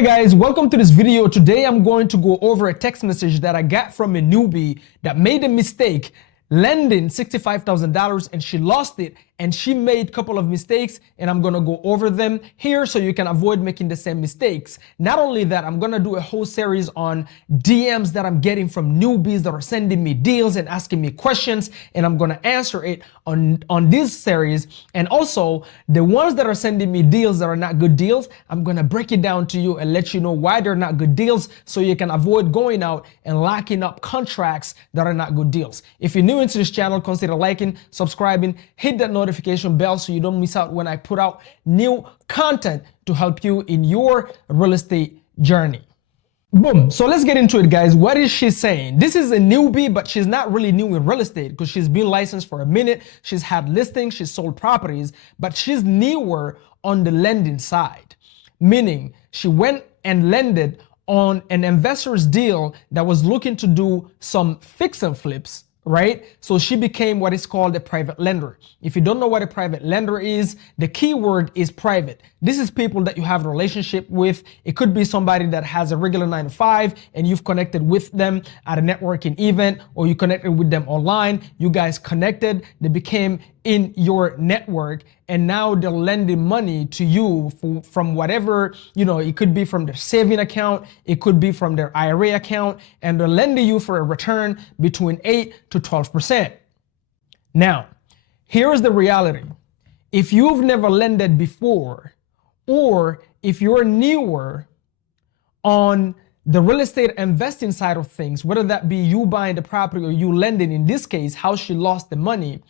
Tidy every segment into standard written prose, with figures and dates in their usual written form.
Hey guys, welcome to this video. Today I'm going to go over a text message that I got from a newbie that made a mistake lending $65,000 and she lost it, and she made a couple of mistakes, and I'm gonna go over them here so you can avoid making the same mistakes. Not only that, I'm gonna do a whole series on DMs that I'm getting from newbies that are sending me deals and asking me questions, and I'm gonna answer it on this series. And also the ones that are sending me deals that are not good deals, I'm gonna break it down to you and let you know why they're not good deals so you can avoid going out and locking up contracts that are not good deals. If you're new into this channel, consider liking, subscribing, hit that notification bell so you don't miss out when I put out new content to help you in your real estate journey. Boom. So let's get into it, guys. What is she saying? This is a newbie, but she's not really new in real estate because she's been licensed for a minute. She's had listings, she's sold properties, but she's newer on the lending side, meaning she went and lended on an investor's deal that was looking to do some fix and flips, right? So she became what is called a private lender. If you don't know what a private lender is, the key word is private. This is people that you have a relationship with. It could be somebody that has a regular 9 to 5 and you've connected with them at a networking event, or you connected with them online. You guys connected, they became in your network, and now they're lending money to you from whatever, it could be from their saving account, it could be from their IRA account, and they're lending you for a return between 8 to 12%. Now, here's the reality. If you've never lended before, or if you're newer on the real estate investing side of things, whether that be you buying the property or you lending, in this case, how she lost the money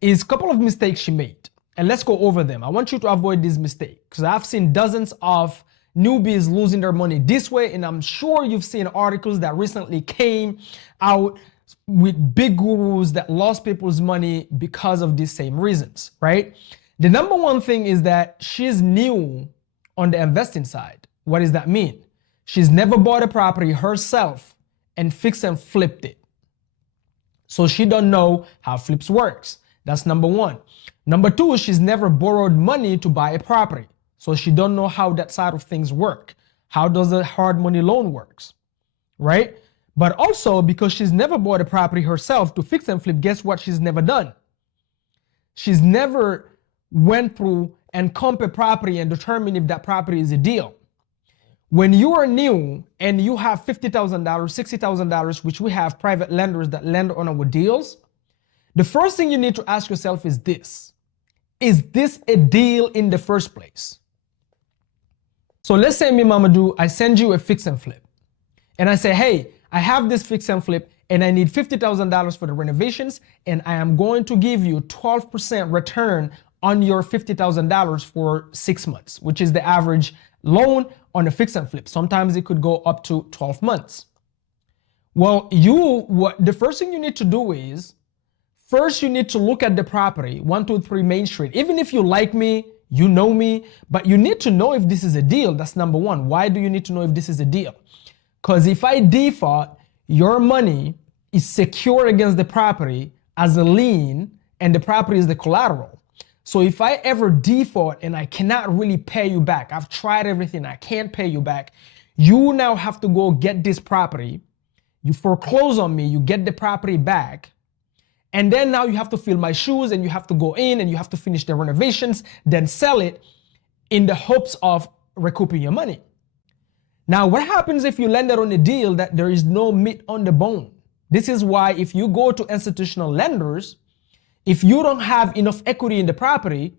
is a couple of mistakes she made. And let's go over them. I want you to avoid these mistakes because I've seen dozens of newbies losing their money this way, and I'm sure you've seen articles that recently came out with big gurus that lost people's money because of these same reasons, right? The number one thing is that she's new on the investing side. What does that mean? She's never bought a property herself and fixed and flipped it. So she don't know how flips works. That's number one. Number two, she's never borrowed money to buy a property. So she don't know how that side of things work. How does a hard money loan works, right? But also because she's never bought a property herself to fix and flip, guess what she's never done? She's never went through and comp a property and determine if that property is a deal. When you are new and you have $50,000, $60,000, which we have private lenders that lend on our deals, the first thing you need to ask yourself is this a deal in the first place? So let's say me, Mamadou, I send you a fix and flip. And I say, hey, I have this fix and flip and I need $50,000 for the renovations, and I am going to give you 12% return on your $50,000 for 6 months, which is the average loan on a fix and flip. Sometimes it could go up to 12 months. Well, the first thing you need to do is, first you need to look at the property, 123 Main Street. Even if you like me, you know me, but you need to know if this is a deal. That's number one. Why do you need to know if this is a deal? Because if I default, your money is secure against the property as a lien, and the property is the collateral. So if I ever default and I cannot really pay you back, I've tried everything, I can't pay you back, you now have to go get this property, you foreclose on me, you get the property back, and then now you have to fill my shoes and you have to go in and you have to finish the renovations, then sell it in the hopes of recouping your money. Now, what happens if you landed on a deal that there is no meat on the bone? This is why if you go to institutional lenders, if you don't have enough equity in the property,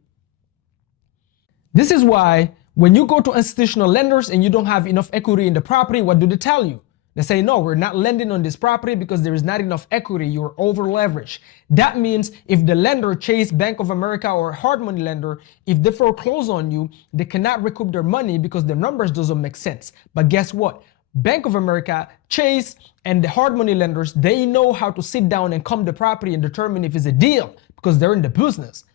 this is why when you go to institutional lenders and you don't have enough equity in the property, what do they tell you? They say, no, we're not lending on this property because there is not enough equity, you're over leveraged. That means if the lender, Chase, Bank of America, or hard money lender, if they foreclose on you, they cannot recoup their money because the numbers doesn't make sense. But guess what? Bank of America, Chase, and the hard money lenders, they know how to sit down and comp the property and determine if it's a deal because they're in the business.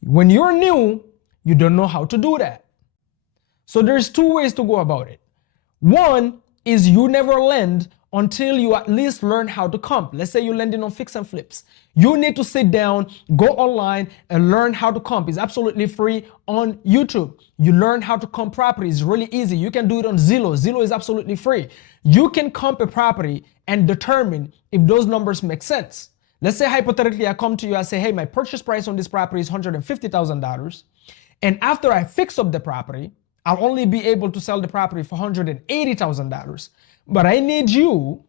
When you're new, you don't know how to do that. So there's two ways to go about it. One is you never lend until you at least learn how to comp. Let's say you're lending on fix and flips. You need to sit down, go online and learn how to comp. It's absolutely free on YouTube. You learn how to comp properties. It's really easy. You can do it on Zillow. Zillow is absolutely free. You can comp a property and determine if those numbers make sense. Let's say hypothetically I come to you, I say, hey, my purchase price on this property is $150,000. And after I fix up the property, I'll only be able to sell the property for $180,000. But I need you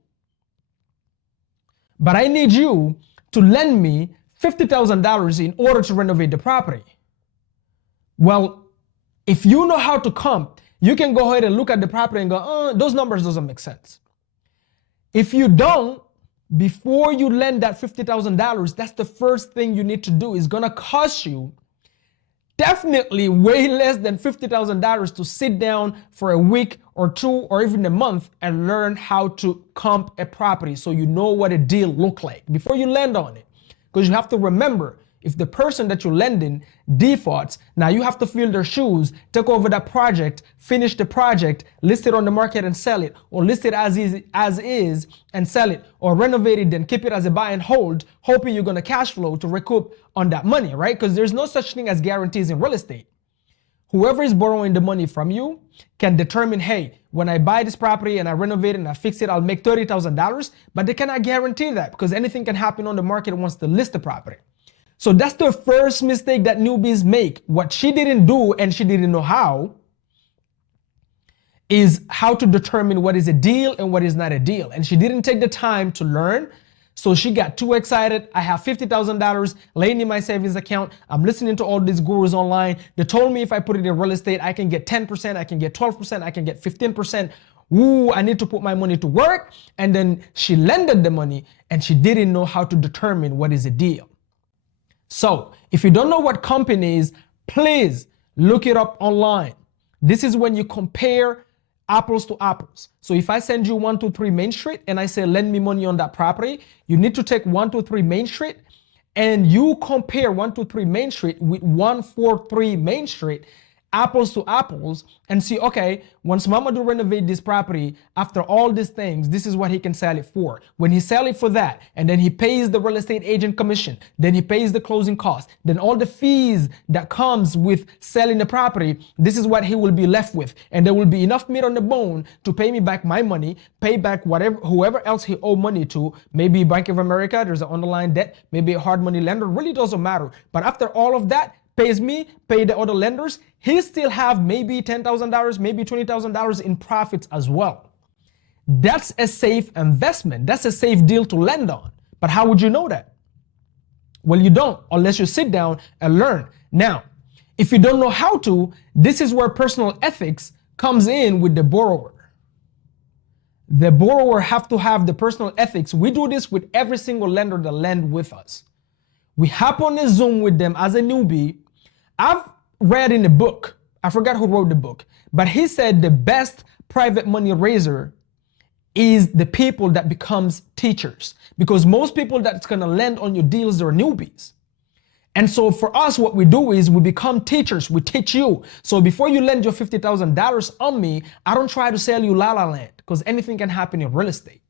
to lend me $50,000 in order to renovate the property. Well, if you know how to comp, you can go ahead and look at the property and go, those numbers doesn't make sense. If you don't, before you lend that $50,000, that's the first thing you need to do. It's gonna cost you definitely way less than $50,000 to sit down for a week or two or even a month and learn how to comp a property so you know what a deal look like before you lend on it. Because you have to remember, if the person that you're lending defaults, now you have to fill their shoes, take over that project, finish the project, list it on the market and sell it, or list it as is and sell it, or renovate it, then keep it as a buy and hold, hoping you're gonna cash flow to recoup on that money, right? Because there's no such thing as guarantees in real estate. Whoever is borrowing the money from you can determine, hey, when I buy this property and I renovate it and I fix it, I'll make $30,000, but they cannot guarantee that because anything can happen on the market once they list the property. So that's the first mistake that newbies make. What she didn't do and she didn't know how is how to determine what is a deal and what is not a deal. And she didn't take the time to learn. So she got too excited. I have $50,000 laying in my savings account. I'm listening to all these gurus online. They told me if I put it in real estate, I can get 10%, I can get 12%, I can get 15%. Ooh, I need to put my money to work. And then she lended the money and she didn't know how to determine what is a deal. So if you don't know what company is, please look it up online. This is when you compare apples to apples. So if I send you 123 Main Street and I say, lend me money on that property, you need to take 123 Main Street and you compare 123 Main Street with 143 Main Street, apples to apples, and see, okay, once Mamadou renovate this property, after all these things, this is what he can sell it for. When he sell it for that, and then he pays the real estate agent commission, then he pays the closing costs, then all the fees that comes with selling the property, this is what he will be left with. And there will be enough meat on the bone to pay me back my money, pay back whoever else he owe money to, maybe Bank of America, there's an underlying debt, maybe a hard money lender, really doesn't matter. But after all of that, pays me, pay the other lenders, he still have maybe $10,000, maybe $20,000 in profits as well. That's a safe investment. That's a safe deal to lend on. But how would you know that? Well, you don't unless you sit down and learn. Now, if you don't know how to, this is where personal ethics comes in with the borrower. The borrower have to have the personal ethics. We do this with every single lender that lend with us. We hop on a Zoom with them as a newbie. I've read in a book, I forgot who wrote the book, but he said the best private money raiser is the people that becomes teachers, because most people that's gonna lend on your deals are newbies. And so for us, what we do is we become teachers. We teach you. So before you lend your $50,000 on me, I don't try to sell you La La Land, because anything can happen in real estate.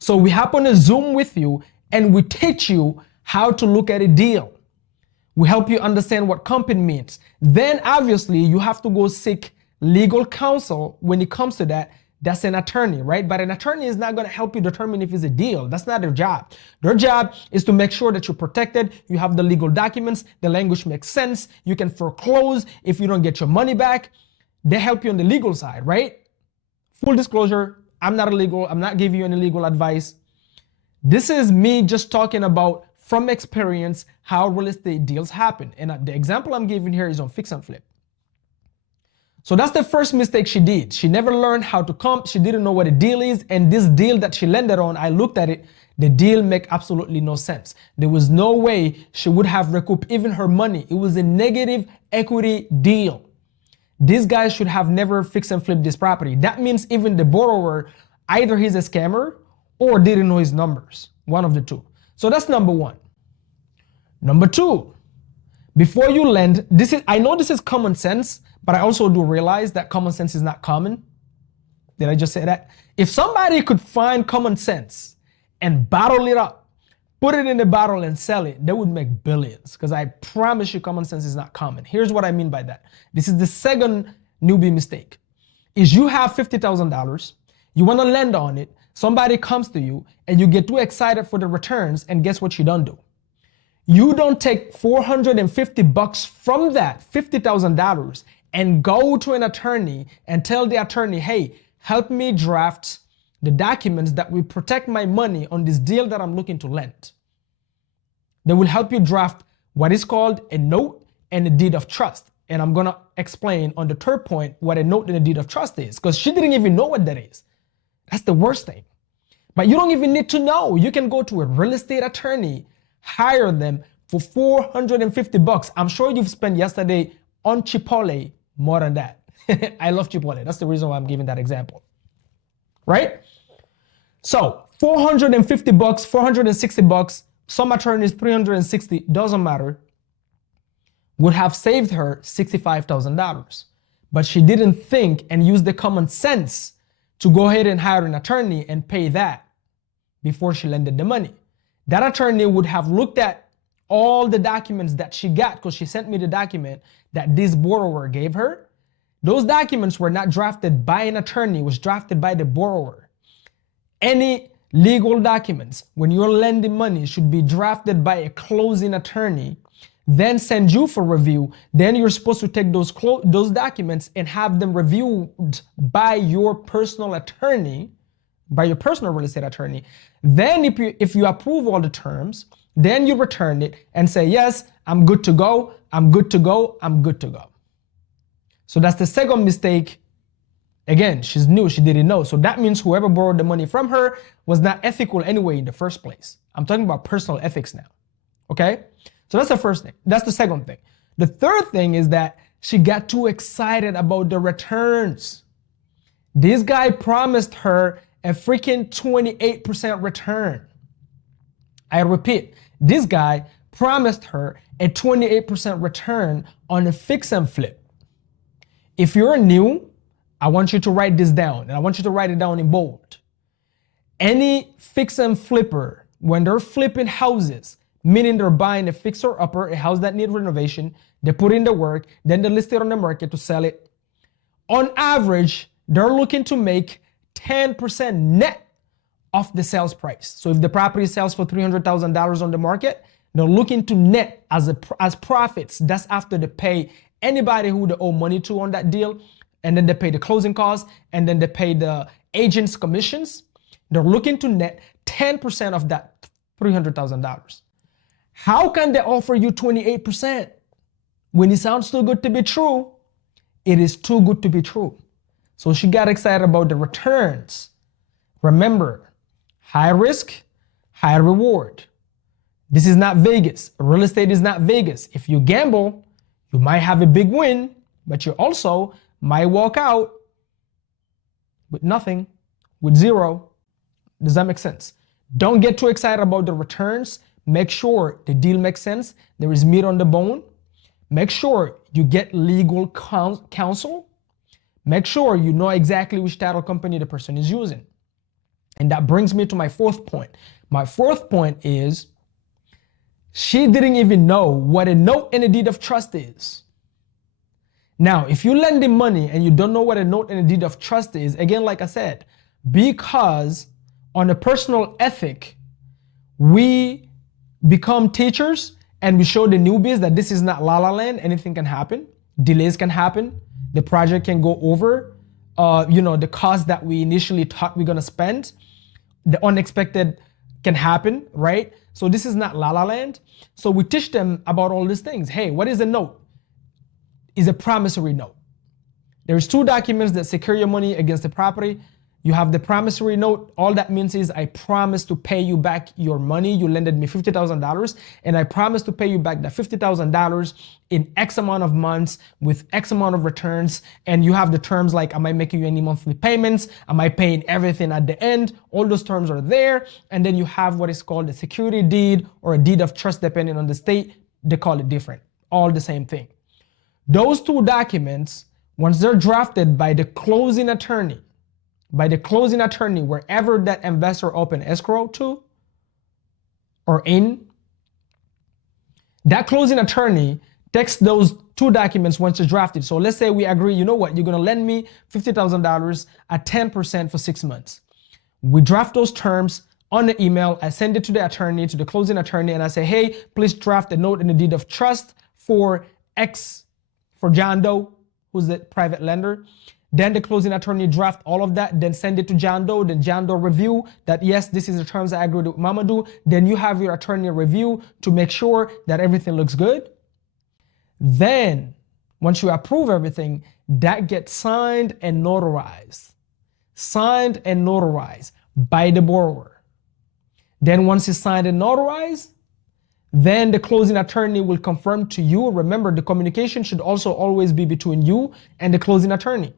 So we hop on a Zoom with you and we teach you how to look at a deal. We help you understand what company means. Then obviously you have to go seek legal counsel when it comes to that. That's an attorney, right? But an attorney is not going to help you determine if it's a deal. That's not their job. Their job is to make sure that you're protected, you have the legal documents, the language makes sense, you can foreclose if you don't get your money back. They help you on the legal side, right? Full disclosure, I'm not illegal. I'm not giving you any legal advice. This is me just talking about from experience how real estate deals happen. And the example I'm giving here is on fix and flip. So that's the first mistake she did. She never learned how to comp. She didn't know what a deal is. And this deal that she lended on, I looked at it, the deal make absolutely no sense. There was no way she would have recouped even her money. It was a negative equity deal. These guys should have never fix and flip this property. That means even the borrower, either he's a scammer or didn't know his numbers, one of the two. So that's number one. Number two, before you lend, I know this is common sense, but I also do realize that common sense is not common. Did I just say that? If somebody could find common sense and bottle it up, put it in a bottle and sell it, they would make billions. Because I promise you, common sense is not common. Here's what I mean by that. This is the second newbie mistake. Is you have $50,000, you want to lend on it, somebody comes to you and you get too excited for the returns, and guess what you don't do? You don't take $450 from that $50,000 and go to an attorney and tell the attorney, hey, help me draft the documents that will protect my money on this deal that I'm looking to lend. They will help you draft what is called a note and a deed of trust. And I'm gonna explain on the third point what a note and a deed of trust is, because she didn't even know what that is. That's the worst thing. But you don't even need to know. You can go to a real estate attorney, hire them for $450. I'm sure you've spent yesterday on Chipotle more than that. I love Chipotle. That's the reason why I'm giving that example. Right? So $450, $460, some attorneys $360, doesn't matter, would have saved her $65,000. But she didn't think and use the common sense to go ahead and hire an attorney and pay that before she lended the money. That attorney would have looked at all the documents that she got, because she sent me the document that this borrower gave her. Those documents were not drafted by an attorney, it was drafted by the borrower. Any legal documents, when you're lending money, should be drafted by a closing attorney, then send you for review. Then you're supposed to take those documents and have them reviewed by your personal attorney, by your personal real estate attorney. Then if you approve all the terms, then you return it and say, yes, I'm good to go, I'm good to go, I'm good to go. So that's the second mistake. Again, she's new, she didn't know. So that means whoever borrowed the money from her was not ethical anyway in the first place. I'm talking about personal ethics now, okay? So that's the first thing. That's the second thing. The third thing is that she got too excited about the returns. This guy promised her a freaking 28% return. I repeat, this guy promised her a 28% return on a fix and flip. If you're new, I want you to write this down, and I want you to write it down in bold. Any fix and flipper, when they're flipping houses, meaning they're buying a fixer upper, a house that needs renovation, they put in the work, then they list it on the market to sell it. On average, they're looking to make 10% net off the sales price. So if the property sells for $300,000 on the market, they're looking to net as profits. That's after they pay anybody who they owe money to on that deal, and then they pay the closing costs, and then they pay the agent's commissions. They're looking to net 10% of that $300,000. How can they offer you 28% when it sounds too good to be true? It is too good to be true. So she got excited about the returns. Remember, high risk, high reward. This is not Vegas. Real estate is not Vegas. If you gamble, you might have a big win, but you also might walk out with nothing, with zero. Does that make sense? Don't get too excited about the returns. Make sure the deal makes sense. There is meat on the bone. Make sure you get legal counsel. Make sure you know exactly which title company the person is using. And that brings me to my fourth point. My fourth point is she didn't even know what a note and a deed of trust is. Now, if you lend him money and you don't know what a note and a deed of trust is, again, like I said, because on a personal ethic, we become teachers and we show the newbies that this is not la la land, anything can happen, delays can happen, the project can go over, the cost that we initially thought we're gonna spend, the unexpected can happen, right? So this is not la la land. So we teach them about all these things. Hey, what is a note? Is a promissory note. There's two documents that secure your money against the property. You have the promissory note. All that means is I promise to pay you back your money. You lended me $50,000 and I promise to pay you back that $50,000 in X amount of months with X amount of returns. And you have the terms like, am I making you any monthly payments? Am I paying everything at the end? All those terms are there. And then you have what is called a security deed or a deed of trust, depending on the state. They call it different, all the same thing. Those two documents, once they're drafted by the closing attorney, by the closing attorney wherever that investor opened escrow to or in. That closing attorney takes those two documents once it's drafted. So let's say we agree, you know what, you're gonna lend me $50,000 at 10% for 6 months. We draft those terms on the email. I send it to the attorney, to the closing attorney, and I say, hey, please draft a note in the deed of trust for X, for John Doe, who's the private lender. Then the closing attorney draft all of that, then send it to John Doe. Then John Doe review that, yes, this is the terms I agreed with Mamadou. Then you have your attorney review to make sure that everything looks good. Then, once you approve everything, that gets signed and notarized. Signed and notarized by the borrower. Then once it's signed and notarized, then the closing attorney will confirm to you. Remember, the communication should also always be between you and the closing attorney.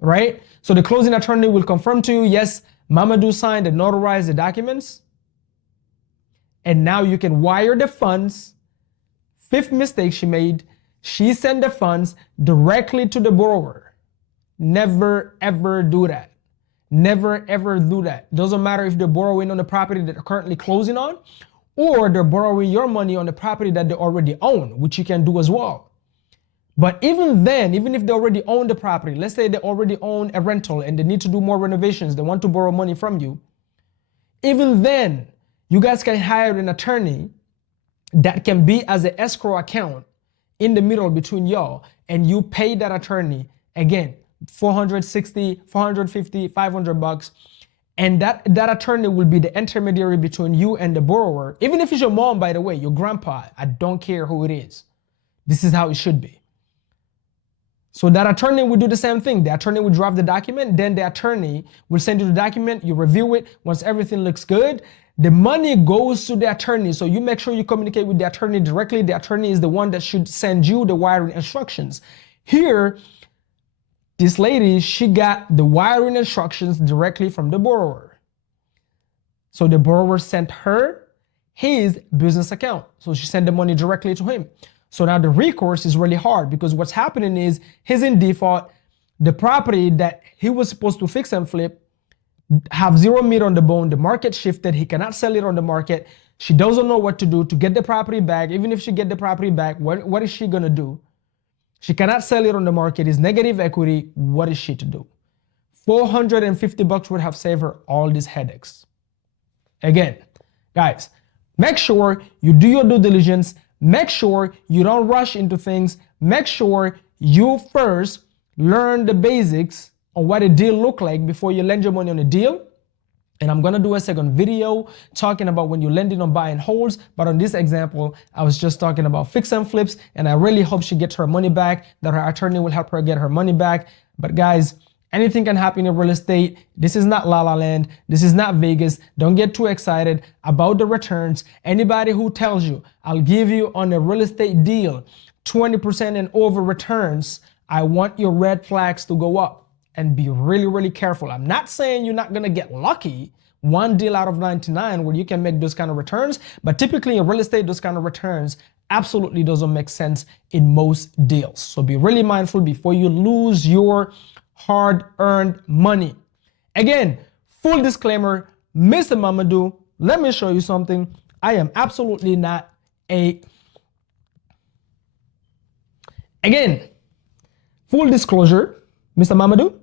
Right? So the closing attorney will confirm to you, yes, Mamadou signed and notarized the documents. And now you can wire the funds. Fifth mistake she made, she sent the funds directly to the borrower. Never, ever do that. Never, ever do that. Doesn't matter if they're borrowing on the property that they're currently closing on, or they're borrowing your money on the property that they already own, which you can do as well. But even then, even if they already own the property, let's say they already own a rental and they need to do more renovations, they want to borrow money from you, even then, you guys can hire an attorney that can be as an escrow account in the middle between y'all, and you pay that attorney, again, $460, $450, $500, and that attorney will be the intermediary between you and the borrower. Even if it's your mom, by the way, your grandpa, I don't care who it is. This is how it should be. So that attorney will do the same thing. The attorney will draft the document, then the attorney will send you the document, you review it. Once everything looks good, the money goes to the attorney. So you make sure you communicate with the attorney directly. The attorney is the one that should send you the wiring instructions. Here, this lady, she got the wiring instructions directly from the borrower. So the borrower sent her his business account. So she sent the money directly to him. So now the recourse is really hard because what's happening is he's in default. The property that he was supposed to fix and flip have zero meat on the bone. The market shifted. He cannot sell it on the market. She doesn't know what to do to get the property back. Even if she get the property back, what is she going to do? She cannot sell it on the market. It's negative equity. What is she to do? $450 would have saved her all these headaches. Again, guys, make sure you do your due diligence. Make sure you don't rush into things. Make sure you first learn the basics on what a deal look like before you lend your money on a deal. And I'm gonna do a second video talking about when you're lending on buy and holds. But on this example, I was just talking about fix and flips, and I really hope she gets her money back, that her attorney will help her get her money back. But guys, anything can happen in real estate. This is not La La Land. This is not Vegas. Don't get too excited about the returns. Anybody who tells you, I'll give you on a real estate deal 20% and over returns, I want your red flags to go up and be really, really careful. I'm not saying you're not gonna get lucky, one deal out of 99 where you can make those kind of returns, but typically in real estate, those kind of returns absolutely doesn't make sense in most deals. So be really mindful before you lose your hard-earned money. Again, full disclaimer, Mr. Mamadou, let me show you something. I am absolutely not Again, full disclosure, Mr. Mamadou,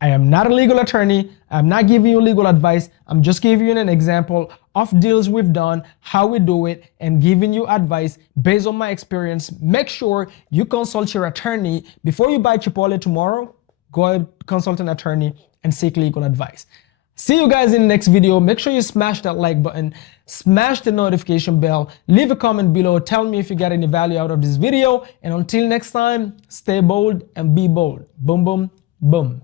I am not a legal attorney. I'm not giving you legal advice. I'm just giving you an example of deals we've done, how we do it, and giving you advice based on my experience. Make sure you consult your attorney before you buy Chipotle tomorrow. Go ahead, consult an attorney and seek legal advice. See you guys in the next video. Make sure you smash that like button, smash the notification bell, leave a comment below. Tell me if you got any value out of this video. And until next time, stay bold and be bold. Boom, boom, boom.